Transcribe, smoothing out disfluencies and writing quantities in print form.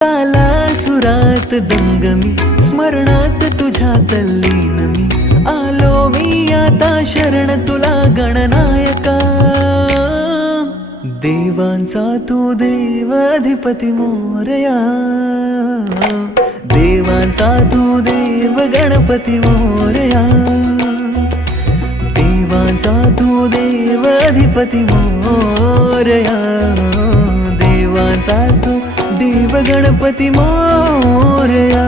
आला सुरात दंगमी, स्मरणात तुझ्या तल्लीन मी. आलो मी आता शरण तुला गणनायका. देवांचा तू देव अधिपती मोरया, देवांचा तू देव गणपती मोरया. देवांचा तू देव अधिपती मोरया, देवांचा तू देव गणपती मोरया.